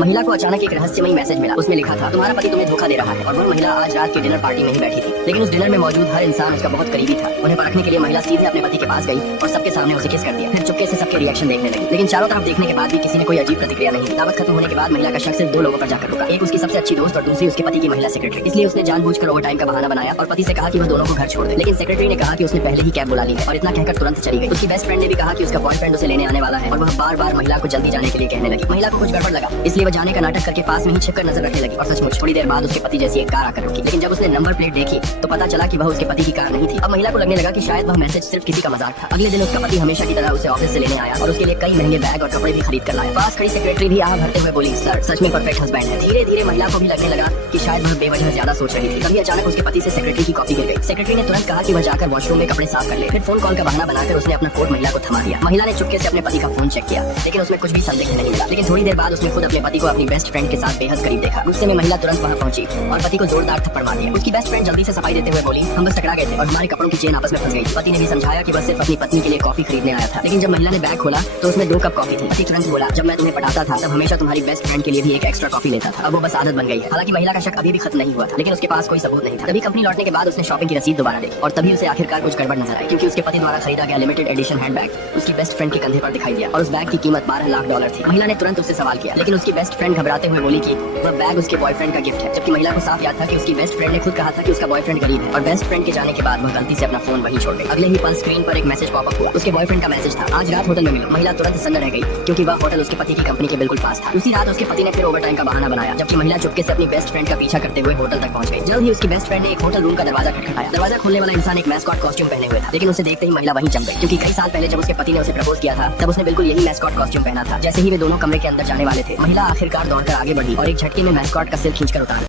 महिला को अचानक एक रहस्यमयी मैसेज मिला। उसमें लिखा था, तुम्हारा पति तुम्हें धोखा दे रहा है। और वह महिला आज रात की डिनर पार्टी में ही बैठी थी, लेकिन उस डिनर में मौजूद हर इंसान उसका बहुत करीबी था। उन्हें परखने के लिए महिला सीधे अपने पति के पास गई और सबके सामने उसे किस कर दिया। फिर चुपके से सबके रिएक्शन देखने लगी, लेकिन चारों तरफ देखने के बाद भी किसी ने कोई अजीब प्रतिक्रिया नहीं दी। दावत खत्म होने के बाद महिला का शक सिर्फ दो लोगों पर जाकर रुका, एक उसकी सबसे अच्छी दोस्त और दूसरी उसके पति की महिला सेक्रेटरी। इसलिए उसने जानबूझकर ओवर टाइम का बहाना बनाया और पति से कहा कि वह दोनों को घर छोड़ दे। लेकिन सेक्रेटरी ने कहा कि उसने पहले ही कैब बुला ली है और इतना कहकर तुरंत चली गई। उसकी बेस्ट फ्रेंड ने भी कहा कि उसका बॉयफ्रेंड उसे लेने आने वाला है और वह बार बार महिला को जल्दी जाने के लिए कहने लगी। महिला को कुछ गड़बड़ लगा, इसलिए वह जाने का नाटक करके पास में ही छिपकर नजर रखने लगी। और सचमुच थोड़ी देर बाद उसके पति जैसी एक कार आकर रुकी, लेकिन जब उसने नंबर प्लेट देखी तो पता चला कि वह उसके पति की कार नहीं थी। अब महिला को लगने लगा कि शायद वह मैसेज सिर्फ किसी का मजाक था। अगले दिन उसका पति हमेशा की तरह उसे ऑफिस से लेने आया और उसके लिए कई महंगे बैग और कपड़े भी खरीद कर लाया। पास खड़ी सेक्रेटरी भी आह भरते हुए बोली, सर सच में परफेक्ट हस्बैंड है। धीरे धीरे महिला को भी लगने लगा कि शायद वह बेवजह ज्यादा सोच रही थी। तभी अचानक उसके पति से सेक्रेटरी की कॉपी गिर गई। सेक्रेटरी ने तुरंत कहा कि वह जाकर वॉशरूम में कपड़े साफ कर ले। फिर फोन कॉल का बहाना बनाकर उसने अपना कोट महिला को थमा दिया। महिला ने चुपके से अपने पति का फोन चेक किया, लेकिन उसमें कुछ भी संदेह नहीं मिला। लेकिन थोड़ी देर बाद उसने खुद अपने पति को अपनी बेस्ट फ्रेंड के साथ बेहद करीब देखा। गुस्से में महिला तुरंत वहां पहुंची और पति को जोरदार थप्पड़ मार दिया। उसकी बेस्ट फ्रेंड जल्दी से सफाई देते हुए बोली, हम बस टकरा गए थे और हमारे कपड़ों की चेन आपस में फंस गई। पति ने भी समझाया कि वह सिर्फ अपनी पत्नी के लिए कॉफी खरीदने आया था। लेकिन जब महिला ने बैग खोला तो उसमें 2 कप कॉफी थी। पति तुरंत बोला, जब मैं तुम्हें पटाता था तब हमेशा तुम्हारी बेस्ट फ्रेंड के लिए भी एक एक्स्ट्रा कॉफी लेता था। अब वो बस आदत बन गई है। हालांकि महिला का शक अभी भी खत्म नहीं हुआ था, लेकिन उसके पास कोई सबूत नहीं था। तभी कंपनी लौटने के बाद उसने शॉपिंग की रसीद दोबारा देखी और तभी उसे आखिरकार कुछ गड़बड़ नजर आई, क्योंकि उसके पति द्वारा खरीदा गया लिमिटेड एडिशन हैंडबैग उसकी बेस्ट फ्रेंड के कंधे पर दिखाई दिया और उस बैग की कीमत $12 लाख थी। महिला ने तुरंत उससे सवाल किया, लेकिन उसकी बेस्ट फ्रेंड घबराते हुए बोली कि वह बैग उसके बॉयफ्रेंड का गिफ्ट है। जबकि महिला को साफ याद था कि उसकी बेस्ट फ्रेंड ने खुद कहा था कि उसका बॉयफ्रेंड गरीब है और बेस्ट फ्रेंड के जाने के बाद वह गलती से अपना फोन वहीं छोड़ गई। अगले ही पल स्क्रीन पर एक मैसेज पॉपअप हुआ। उसके बॉयफ्रेंड का मैसेज था, आज रात होटल में मिलो। महिला तुरंत सन्न रह गई, क्योंकि वह होटल उसके पति की कंपनी के बिल्कुल पास था। उसी रात उसके पति ने फिर ओवर टाइम का बहाना बनाया, जबकि महिला चुपके से अपनी बेस्ट फ्रेंड का पीछा करते हुए होटल तक पहुंच गई। जल्द ही उसकी बेस्ट फ्रेंड ने एक होटल रूम का दरवाजा खटखटाया। दरवाजा खोलने वाला इंसान एक मैस्कॉट कॉस्ट्यूम पहने हुए था, लेकिन उसे देखते ही महिला वहीं जम गई, क्योंकि कई साल पहले जब उसके पति ने उसे प्रपोज किया था तब उसने बिल्कुल यही मैस्कॉट कॉस्ट्यूम पहना था। जैसे ही वे दोनों कमरे के अंदर जाने वाले थे, महिला आखिरकार दौड़कर आगे बढ़ी और एक झटके में मैस्कॉट का सिर खींचकर उतार